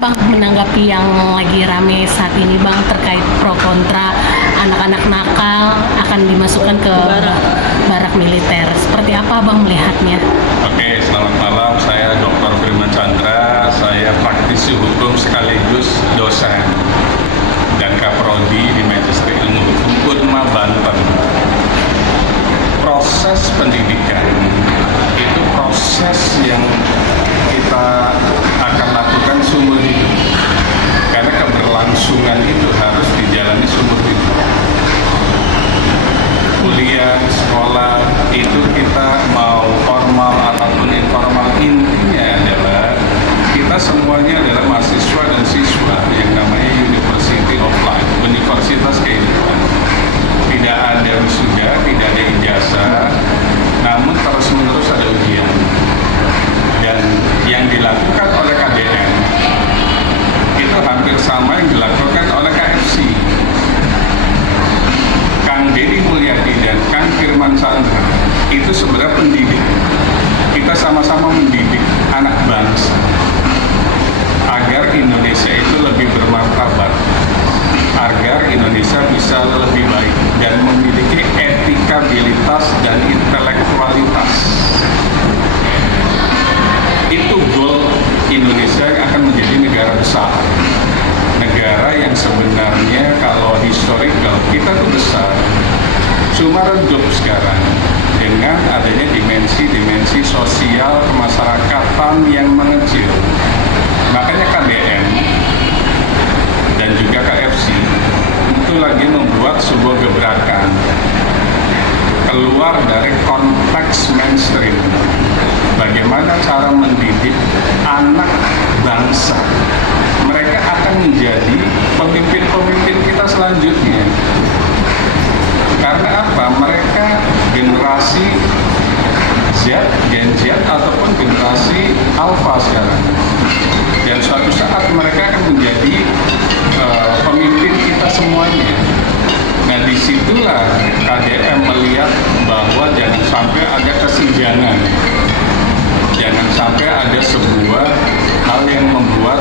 Bang, menanggapi yang lagi rame saat ini Bang terkait pro kontra anak-anak nakal akan dimasukkan ke barak militer. Seperti apa Bang melihatnya? Oke, selamat malam. Saya Dr. Firman Chandra. Saya praktisi hukum sekaligus dosen dan kaprodi di Magistra Ilmu Hukum Unma Banten. Proses pendidikan itu proses yang kita akan lakukan seumur hidup, karena keberlangsungan itu harus dijalani seumur hidup. Kuliah, sekolah, itu kita mau formal ataupun informal, intinya adalah kita semuanya adalah mahasiswa dan siswa yang namanya University of Life, universitas kehidupan. Tidak ada wisuda, tidak ada ijazah, namun terus-menerus ada ujian. Dan yang dilakukan oleh KDM itu hampir sama yang dilakukan oleh KFC. Kang Deddy Mulyadi dan Kang Firman Chandra itu sebenarnya pendidik. Kita sama-sama mendidik anak bangsa agar Indonesia itu lebih bermartabat, agar Indonesia bisa lebih baik dan memiliki etikabilitas dan intelektualitas. Itu goal Indonesia yang akan menjadi negara besar. Negara yang sebenarnya kalau historical kita tuh besar, cuma redup sekarang dengan adanya dimensi-dimensi sosial kemasyarakatan yang mengecil. Makanya KDM dan juga KFC itu lagi membuat sebuah gebrakan keluar dari konteks mainstream. Bagaimana cara mendidik anak bangsa? Mereka akan menjadi pemimpin-pemimpin kita selanjutnya. Karena apa? Mereka generasi Z, Gen Z ataupun generasi Alpha sekarang. Dan suatu saat mereka akan menjadi pemimpin kita semuanya. Nah, disitulah KDM melihat bahwa jangan sampai ada kesenjangan. Jangan sampai ada sebuah hal yang membuat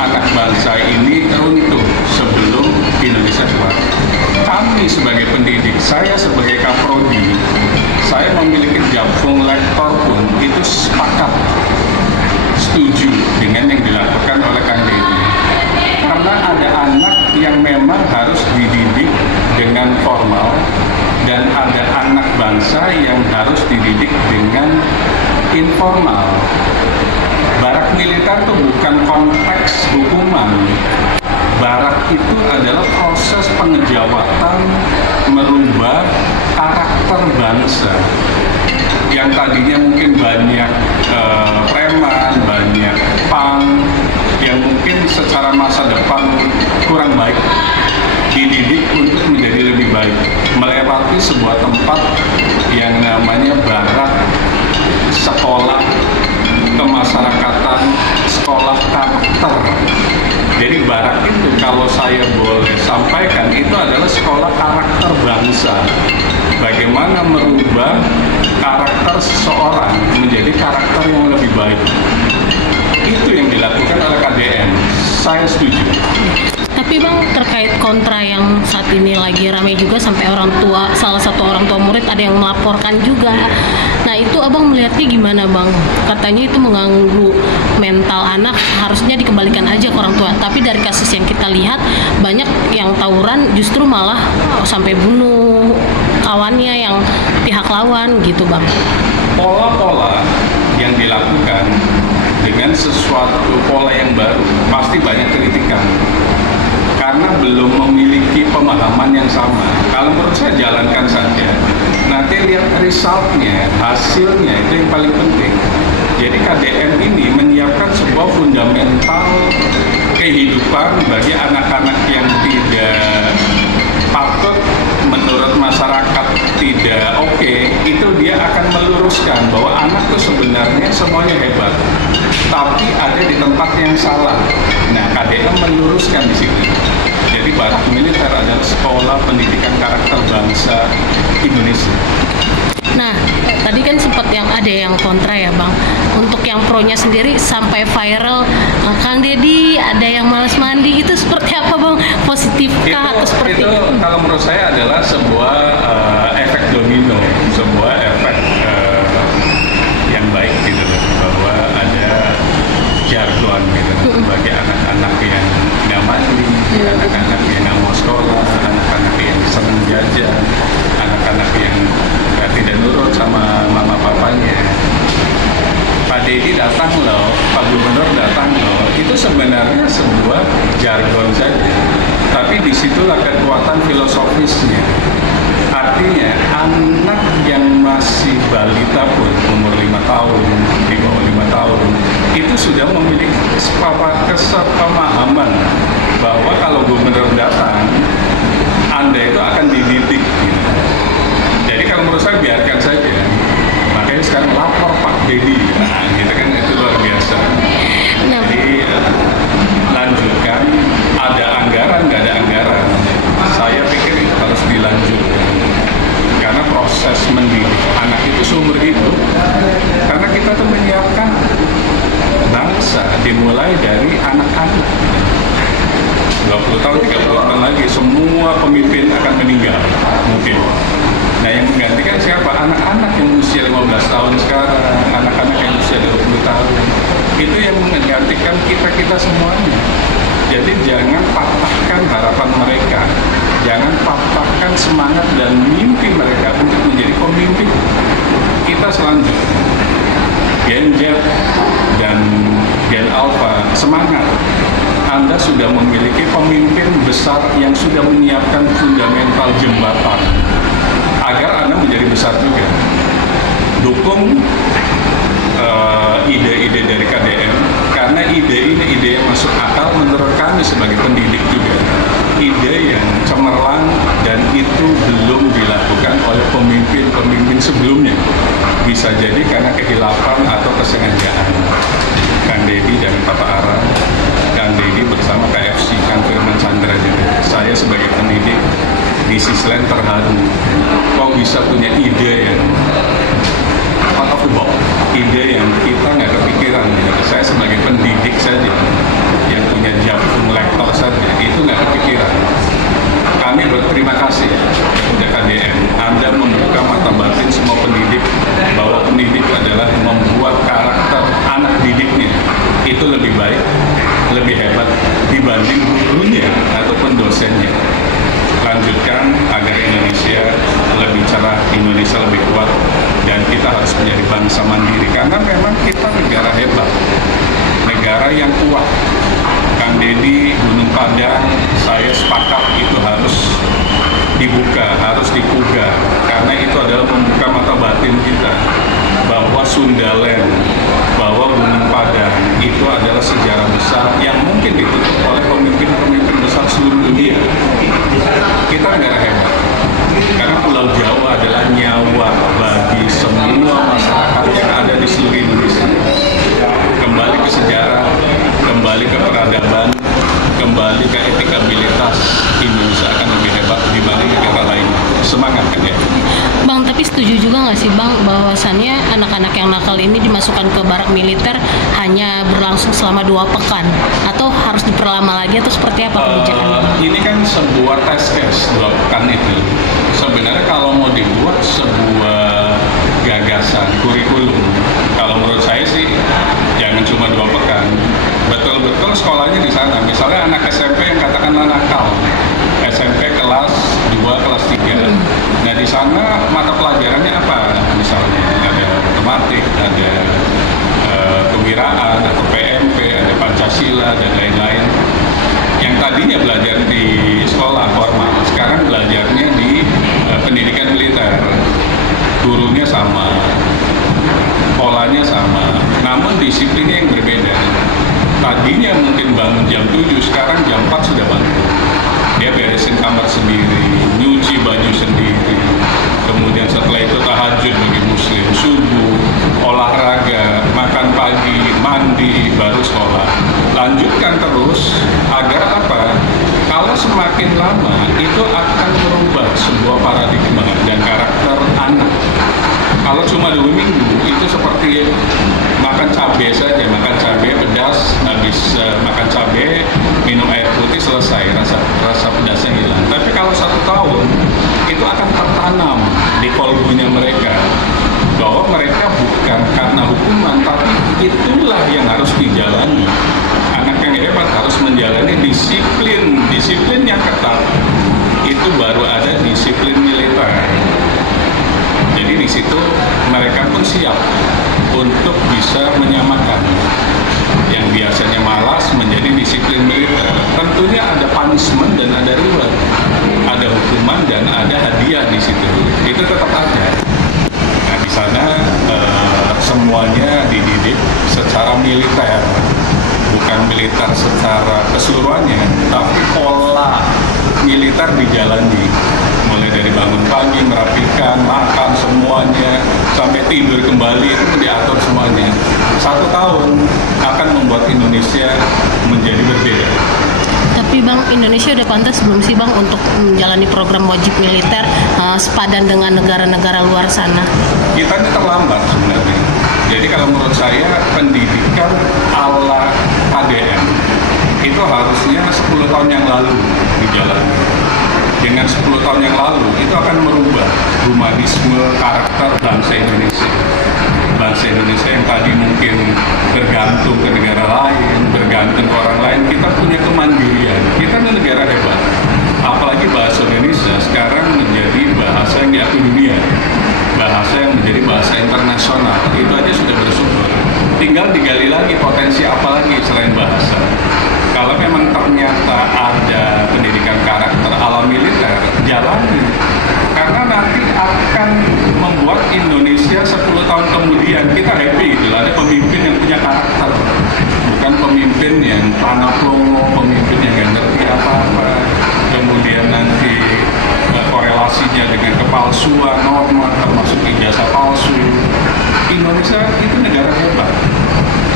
anak bangsa ini runtuh sebelum Indonesia kuat. Kami sebagai pendidik, saya sebagai kaprodi, saya memiliki Japfung lektor pun itu sepakat setuju dengan yang dilakukan oleh Kang Deddy. Karena ada anak yang memang harus dididik dengan formal dan ada anak bangsa yang harus dididik dengan informal. Barak militer itu bukan konteks hukuman. Barak itu adalah proses pengejawatan merubah karakter bangsa yang tadinya mungkin banyak preman, banyak pang, yang mungkin secara masa depan kurang baik, dididik untuk menjadi lebih baik, melewati sebuah tempat yang namanya barak sekolah kemasyarakatan, sekolah karakter. Jadi barak itu kalau saya boleh sampaikan itu adalah sekolah karakter bangsa. Bagaimana merubah karakter seseorang menjadi karakter yang lebih baik. Itu yang dilakukan oleh KDM. Saya setuju. Tapi Bang, terkait kontra yang saat ini lagi ramai juga sampai orang tua, salah satu orang tua murid ada yang melaporkan juga. Nah, itu Abang melihatnya gimana Bang? Katanya itu mengganggu mental anak, harusnya dikembalikan aja ke orang tua. Tapi dari kasus yang kita lihat, banyak yang tawuran justru malah sampai bunuh kawannya yang pihak lawan gitu Bang. Pola-pola yang dilakukan dengan sesuatu pola yang baru pasti banyak kritikan. Karena belum memiliki pemahaman yang sama. Kalau menurut saya jalankan saja. Nanti lihat resultnya, hasilnya itu yang paling penting. Jadi KDM ini menyiapkan sebuah fundamental kehidupan bagi anak-anak yang tidak patut menurut masyarakat tidak oke, itu dia akan meluruskan bahwa anak itu sebenarnya semuanya hebat, tapi ada di tempat yang salah. Nah, KDM meluruskan di sini. Jadi barak militer adalah sekolah pendidikan karakter bangsa Indonesia. Nah, tadi kan sempat yang ada yang kontra ya Bang. Untuk yang pro-nya sendiri sampai viral, Kang Deddy ada yang malas mandi itu seperti apa Bang? Positifkah atau seperti itu? Kalau menurut saya adalah sebuah efek domino, sebuah efek yang baik gitu loh, bahwa ada jargon gitu bagi anak-anak yang nggak mandi, anak-anak yang nggak mau sekolah, anak-anak yang senang jajan, anak-anak yang tidak nurut sama mama papanya. Pak Deddy datang loh, Pak Gubernur datang loh, itu sebenarnya sebuah jargon saja, tapi disitulah kekuatan filosofisnya. Artinya anak yang masih balita pun umur 5 tahun, di bawah 5 tahun itu sudah memiliki kesepemahaman bahwa kalau gubernur datang, Anda itu akan dididik gitu. Jadi kalau menurut saya biarkan saja. Makanya sekarang lapor Pak Deddy, nah, gitu kan, itu luar biasa. Jadi lanjutkan, ada anggaran, nggak ada anggaran, saya pikir itu harus dilanjutkan. Karena proses mendidik anak itu seumur hidup, karena kita tuh menyiapkan bangsa dimulai dari anak-anak. 20 tahun, 30 tahun lagi, semua pemimpin akan meninggal, mungkin. Nah, yang menggantikan siapa? Anak-anak yang usia 15 tahun sekarang, anak-anak yang usia 20 tahun. Itu yang menggantikan kita-kita semuanya. Jadi jangan patahkan harapan mereka, jangan patahkan semangat dan mimpi mereka untuk menjadi pemimpin kita selanjutnya. Gen Z dan Gen Alpha, semangat. Anda sudah memiliki pemimpin besar yang sudah menyiapkan fundamental jembatan agar Anda menjadi besar juga. Dukung ide-ide dari KDM, karena ide ini ide yang masuk akal menurut kami sebagai pendidik juga. Ide yang cemerlang dan itu belum dilakukan oleh pemimpin-pemimpin sebelumnya. Bisa jadi karena kehilapan atau kesengajaan. Kang Deddy dan Papa Ara, Kang Deddy bersama KFC, Kang Firman Chandra juga. Saya sebagai pendidik di sisi lain terharu. Kok bisa punya ide yang out of the box, ide yang kita nggak kepikiran. Saya sebagai pendidik saja, yang punya jantung lektor saja, itu nggak kepikiran. Kami berterima kasih kepada KDM. Anda membuka mata batin semua pendidik bahwa pendidik adalah membuat karakter anak didiknya itu lebih baik, lebih hebat dibanding gurunya ataupun dosennya. Lanjutkan agar Indonesia lebih cerah, Indonesia lebih kuat, dan kita harus menjadi bangsa mandiri karena memang kita negara hebat, negara yang kuat. Kang Deddy, Gunung Padang, saya sepakat itu harus dibuka, harus dipugar, karena itu adalah membuka mata batin kita bahwa Sundaland, bahwa Gunung Padang itu adalah sejarah besar yang mungkin ditutup oleh pemimpin-pemimpin besar seluruh dunia. Kita negara hebat, karena Pulau Jawa adalah nyawa bagi semua masyarakat yang ada di seluruh Indonesia. Kembali ke sejarah, kembali ke peradaban, kembali ke etikabilitas, Indonesia akan lebih hebat dibanding negara lain. Semangat kan ya? Bang, tapi setuju juga nggak sih Bang bahwasannya anak-anak yang nakal ini dimasukkan ke barak militer hanya berlangsung selama 2 pekan atau harus diperlama lagi atau seperti apa kebijakannya? Ini kan sebuah test case 2 pekan itu. Sebenarnya kalau mau dibuat sebuah gagasan kurikulum, kalau menurut saya sih jangan cuma 2 pekan. Betul-betul sekolahnya di sana. Misalnya anak SMP yang katakanlah nakal, SMP kelas 2, kelas 3. Nah di sana mata pelajarannya apa? Misalnya ada matematik, ada kewiraan, atau PMP, ada Pancasila dan lain-lain. Yang tadinya belajar di sekolah formal, sekarang belajarnya di pendidikan militer. Gurunya sama, polanya sama, namun disiplinnya yang berbeda. Tadinya mungkin bangun jam 7, sekarang jam 4 sudah bangun. Dia beresin kamar sendiri, nyuci baju sendiri, kemudian setelah itu tahajud bagi muslim, subuh, olahraga, makan pagi, mandi, baru sekolah. Lanjutkan terus, agar apa? Kalau semakin lama, itu akan merubah sebuah paradigma dan karakter anak. Kalau cuma 2 minggu itu seperti makan cabai saja, makan cabai pedas, habis makan cabai minum air putih selesai, rasa pedasnya hilang. Tapi kalau 1 tahun itu akan tertanam di kolbunya mereka bahwa mereka bukan karena hukuman, tapi itulah yang harus dijalani. Anak yang hebat harus menjalani disiplin yang ketat. Itu baru ada disiplin militer. Jadi di situ mereka pun siap untuk bisa menyamakan yang biasanya malas menjadi disiplin militer. Tentunya ada punishment dan ada reward, ada hukuman dan ada hadiah di situ. Itu tetap ada. Nah di sana semuanya dididik secara militer, bukan militer secara keseluruhannya, tapi pola militer dijalani. Mulai dari bangun pagi, merapikan, makan semuanya, sampai tidur kembali itu diatur semuanya. 1 tahun akan membuat Indonesia menjadi berbeda. Tapi Bang, Indonesia udah pantas belum sih Bang untuk menjalani program wajib militer sepadan dengan negara-negara luar sana? Kita ini terlambat sebenarnya. Jadi kalau menurut saya pendidikan ala KDM itu harusnya 10 tahun yang lalu dijalani. Dengan 10 tahun yang lalu itu akan merubah humanisme karakter bangsa Indonesia. Bangsa Indonesia yang tadi mungkin bergantung ke negara lain, bergantung ke orang lain, kita punya kemandirian. Kita ini negara hebat. Apalagi bahasa Indonesia sekarang menjadi bahasa yang diakui dunia, bahasa yang menjadi bahasa internasional. Itu aja sudah bersyukur. Tinggal digali lagi potensi apa lagi selain bahasa. Kalau memang ternyata ada pendidikan karakter ala militer, jalani. Karena nanti akan membuat Indonesia 10 tahun kemudian kita happy gitu. Ada pemimpin yang punya karakter. Bukan pemimpin yang tanah plongo, pemimpin yang nggak ngerti apa-apa. Kemudian nanti korelasinya dengan kepalsuan norma, termasuk ijazah palsu. Indonesia itu negara hebat.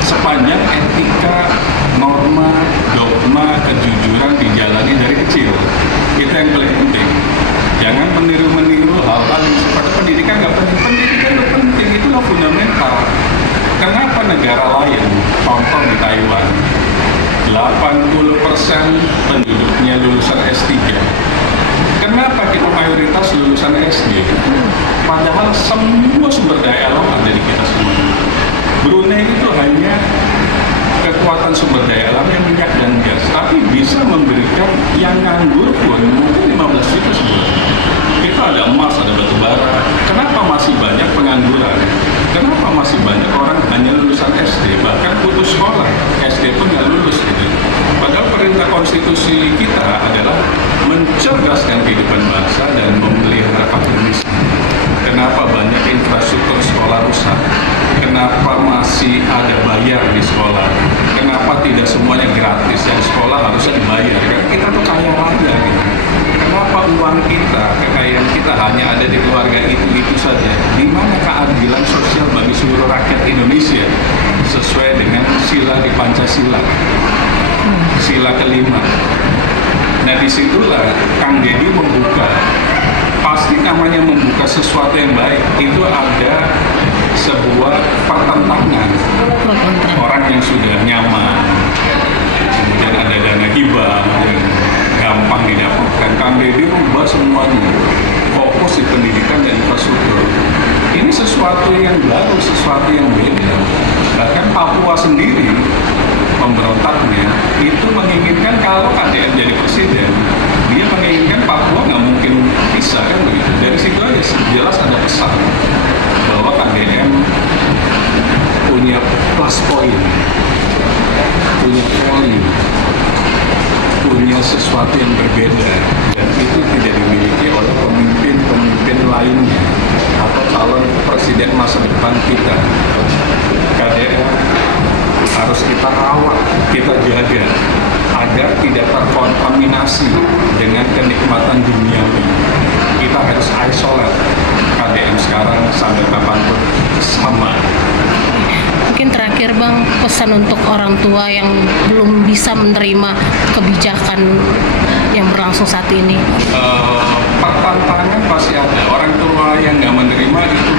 Sepanjang etika, norma, dogma, kejujuran dijalani dari kecil. Itu yang paling penting. Jangan meniru-meniru hal-hal yang seperti pendidikan nggak penting. Pendidikan itu penting, itulah fundamental. Kenapa negara lain, contoh di Taiwan, 80% penduduknya lulusan S3. Kenapa kita mayoritas lulusan SD? Padahal semua sumber daya alam ada di kita semua. Brunei itu hanya kekuatan sumber daya alamnya minyak dan gas, tapi bisa memberikan yang nganggur pun mungkin 15 juta sebulan. Itu ada emas, ada batu bara. Kenapa masih banyak pengangguran? Kenapa masih banyak orang hanya lulusan SD, bahkan putus sekolah, SD pun nggak lulus gitu. Padahal perintah konstitusi kita adalah mencerdaskan kehidupan bangsa dan memelihara akademis. Kenapa banyak infrastruktur sekolah rusak? Kenapa masih ada bayar di sekolah? Kenapa tidak semuanya gratis? Yang sekolah harusnya dibayar. Karena kita tuh kaya raya gitu. Kenapa uang kita, kekayaan kita hanya ada di keluarga itu saja? Di mana keadilan sosial bagi seluruh rakyat Indonesia sesuai dengan sila di Pancasila? Sila kelima. Nah disitulah Kang Deddy membuka. Pasti namanya membuka sesuatu yang baik itu ada sebuah pertentangan. Orang yang sudah nyaman, kemudian ada dana hibah yang gampang didapatkan. Kang Deddy merubah semuanya, fokus di pendidikan dan infrastruktur. Ini sesuatu yang baru, sesuatu yang beda. Bahkan Papua sendiri pemberontaknya itu menginginkan kalau KDM jadi presiden, dia menginginkan Papua nggak mungkin bisa kan begitu. Dari situ aja jelas ada pesan bahwa KDM punya plus point, punya value, punya sesuatu yang berbeda, dan itu tidak dimiliki oleh pemimpin-pemimpin lainnya atau calon presiden masa depan kita. KDM harus kita rawat, kita jaga agar tidak terkontaminasi dengan kenikmatan duniawi. Kita harus isolate KDM sekarang sampai kapanpun sama. Mungkin terakhir Bang, pesan untuk orang tua yang belum bisa menerima kebijakan yang berlangsung saat ini. Pertentangan pasti ada. Orang tua yang nggak menerima itu